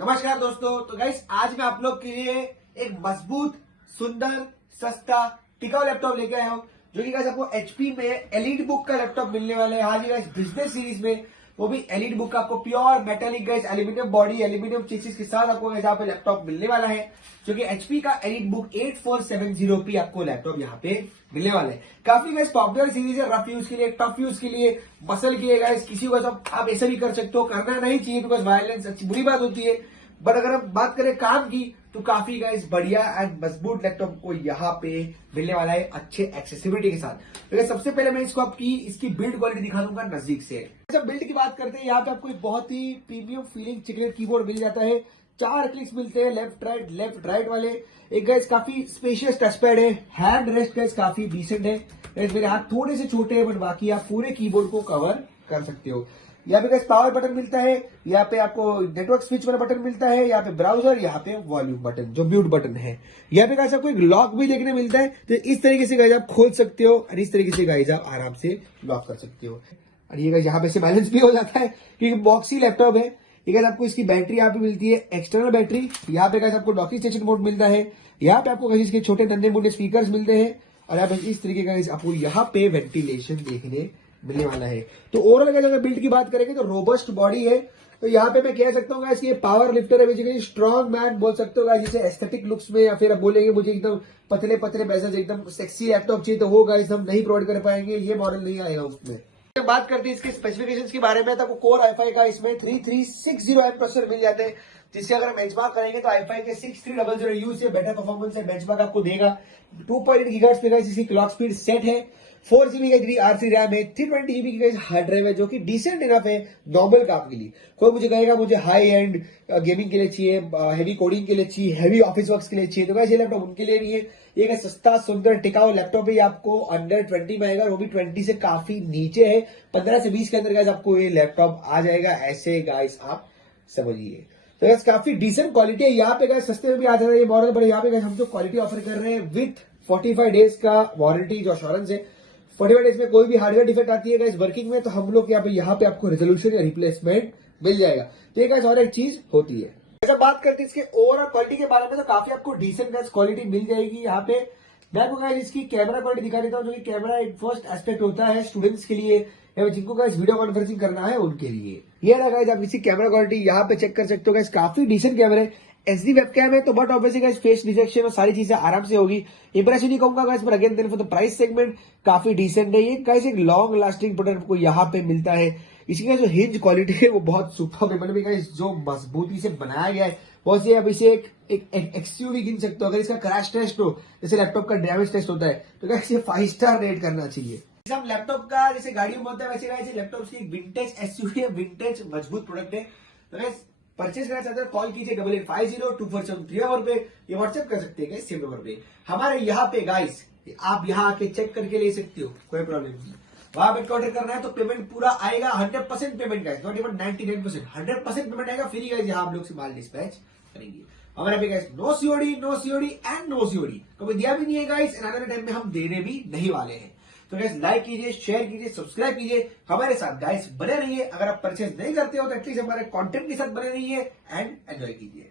नमस्कार दोस्तों। तो गाइस आज मैं आप लोग के लिए एक मजबूत, सुंदर, सस्ता, टिकाऊ लैपटॉप लेके आया हूँ जो कि गाइस आपको एचपी में एलीट बुक का लैपटॉप मिलने वाला है। हाँ जी गाइस, बिजनेस सीरीज में वो भी एलीट बुक का आपको pure metallic guys aluminium body, aluminium chassis के साथ आपको यहाँ पे लैपटॉप मिलने वाला है जो कि एचपी का एलीट बुक 8470p आपको लैपटॉप यहाँ पे मिलने वाला है। काफी गाइस पॉपुलर सीरीज है, रफ यूज के लिए, टफ यूज के लिए, मसल के लिए गाइस। किसी को तो आप ऐसा भी कर सकते हो, करना नहीं चाहिए बिकॉज वायलेंस अच्छी बुरी बात होती है। बट अगर हम बात करें काम की तो काफी गाइस बढ़िया एंड मजबूत लैपटॉप को यहाँ पे मिलने वाला है अच्छे एक्सेसिबिलिटी के साथ। तो सबसे पहले मैं इसको इसकी बिल्ड क्वालिटी दिखा दूंगा नजदीक से। जब बिल्ड की बात करते हैं यहाँ पे आपको एक बहुत ही प्रीमियम फीलिंग चिकलेट कीबोर्ड मिल जाता है। 4 क्लिक्स मिलते हैं लेफ्ट राइट वाले। एक गाइस काफी स्पेशियस टच पैड है। हैंड रेस्ट गाइस काफी डिसेंट है। गाइस मेरे हाथ थोड़े से छोटे हैं बट बाकी आप पूरे कीबोर्ड को कवर कर सकते हो। यहाँ पे गाइस पावर बटन मिलता है, यहाँ पे आपको नेटवर्क स्विच वाला बटन मिलता है, यहाँ पे ब्राउजर, यहाँ पे वॉल्यूम बटन जो म्यूट बटन है। यहाँ पे गाइस आपको एक लॉक भी देखने मिलता है। तो इस तरीके से गाइस आप खोल सकते हो और इस तरीके से गाइस आप आराम से लॉक कर सकते हो। और ये गाइस यहाँ पे से बैलेंस भी हो जाता है क्योंकि बॉक्सी लैपटॉप है। ये गाइस आपको इसकी बैटरी यहाँ पे मिलती है, एक्सटर्नल बैटरी। यहाँ पे गाइस आपको डॉकिंग स्टेशन मोड मिलता है। यहाँ पे आपको गाइस इसके छोटे नन्हे मुन्ने स्पीकर्स मिलते हैं और यहाँ पे इस तरीके का गाइस आपको यहाँ पे वेंटिलेशन देखने मिलने वाला है। तो ओवरऑल अगर बिल्ड की बात करेंगे तो रोबस्ट बॉडी है। तो यहाँ पे मैं कह सकता हूँ गाइस ये पावर लिफ्टर है, बेसिकली स्ट्रॉन्ग मैन बोल सकते हो गाइस। जिसे एस्थेटिक लुक्स में या फिर आप बोलेंगे मुझे एकदम पतले पतले पैसे एकदम सेक्सी लैपटॉप चाहिए तो वो गाइस हम नहीं प्रोवाइड कर पाएंगे, ये मॉडल नहीं आएगा उसमें। बात करते हैं इसके स्पेसिफिकेशंस के बारे में तो आपको कोर i5 का इसमें 3360M प्रोसेसर मिल जाते हैं, जिससे अगर हम बेंचमार्क करेंगे तो i5 के 6300U से बेटर परफॉर्मेंस है बेंचमार्क आपको देगा। 2.8 गीगाहर्ट्ज पे इसकी क्लॉक स्पीड सेट है। 4GB का R3 रैम है। 320GB की हार्ड ड्राइव है जो कि डिसेंट इनफ है नॉर्मल काम के लिए। कोई मुझे कहेगा मुझे हाई एंड गेमिंग के लिए चाहिए, हेवी कोडिंग के लिए चाहिए, हेवी ऑफिस वर्क के लिए चाहिए, तो गाइस ये लैपटॉप उनके लिए नहीं है। ये सस्ता सुंदर टिकाऊ लैपटॉप है। आपको अंडर 20 में आएगा, वो भी 20 से काफी नीचे है। 15 से 20 के अंदर गाइस आपको ये लैपटॉप आ जाएगा। ऐसे गाइस आप समझिए तो गाइस काफी डिसेंट क्वालिटी है। यहाँ पे गाइस सस्ते में भी आ जाता है ये मॉडल, पर यहाँ पे गाइस हम जो क्वालिटी ऑफर कर रहे हैं विथ 45 डेज का वारंटी जो अश्योरेंस है। 45 डेज में कोई भी हार्डवेयर डिफेक्ट आती है गाइस वर्किंग में तो हम लोग यहाँ पे आपको रेजोल्यूशन या रिप्लेसमेंट मिल जाएगा। तो ये गाइस और एक चीज होती है। जब बात करते हैं इसके ओवरऑल क्वालिटी के बारे में तो काफी आपको डिसेंट गाइस क्वालिटी मिल जाएगी। यहाँ पे मैं आपको गाइस इसकी कैमरा क्वालिटी दिखा देता हूँ, जो कि कैमरा एक फर्स्ट एस्पेक्ट होता है स्टूडेंट्स के लिए या जिनको गाइस वीडियो कॉन्फ्रेंसिंग करना है उनके लिए। ये ना गाइस आप इसकी कैमरा क्वालिटी यहाँ पे चेक कर सकते हो गाइस, काफी डिसेंट कैमरा है। एचडी वेबकैम है तो but obviously guys face detection और सारी चीजें आराम से होगी। इंप्रेशन नहीं कहूंगा गाइस, पर again for the price segment काफी डिसेंट है। ये गाइस एक लॉन्ग लास्टिंग प्रोडक्ट को यहाँ पे मिलता है। इसकी जो हिंज क्वालिटी है वो बहुत सुपर है, मतलब गाइस जो मजबूती से बनाया गया है बहुत से। अब इसे एक एक्सयूवी गिन सकते हो। अगर इसका क्रैश टेस्ट हो जैसे लैपटॉप का डैमेज टेस्ट होता है तो गाइस ये 5 स्टार रेट करना चाहिए। हम लैपटॉप का जैसे गाड़ी में होता है वैसे गाइस लैपटॉप की विंटेज एसयूवी है, विंटेज मजबूत प्रोडक्ट है। तो गाइस परचेज करना चाहते हैं कॉल कीजिए 88502473 पे। ये व्हाट्सएप कर सकते हैं सेम नंबर पे। हमारे यहाँ पे गाइस आप यहाँ आके चेक करके ले सकते हो, कोई प्रॉब्लम नहीं। वहां पे ऑर्डर करना है तो पेमेंट पूरा आएगा 100% payment guys, not even 99%, 100% payment आएगा फ्री गाइस। यहाँ हम लोग से माल डिस्पैच करेंगे। हमारे पे guys no COD and no COD कभी दिया भी नहीं है गाइस, आने वाले टाइम में हम देने भी नहीं वाले हैं। तो गाइस लाइक कीजिए, शेयर कीजिए, सब्सक्राइब कीजिए, हमारे साथ गाइस बने रहिए। अगर आप परचेज नहीं करते हो तो एटलीस्ट हमारे कंटेंट के साथ बने रहिए एंड एंजॉय कीजिए।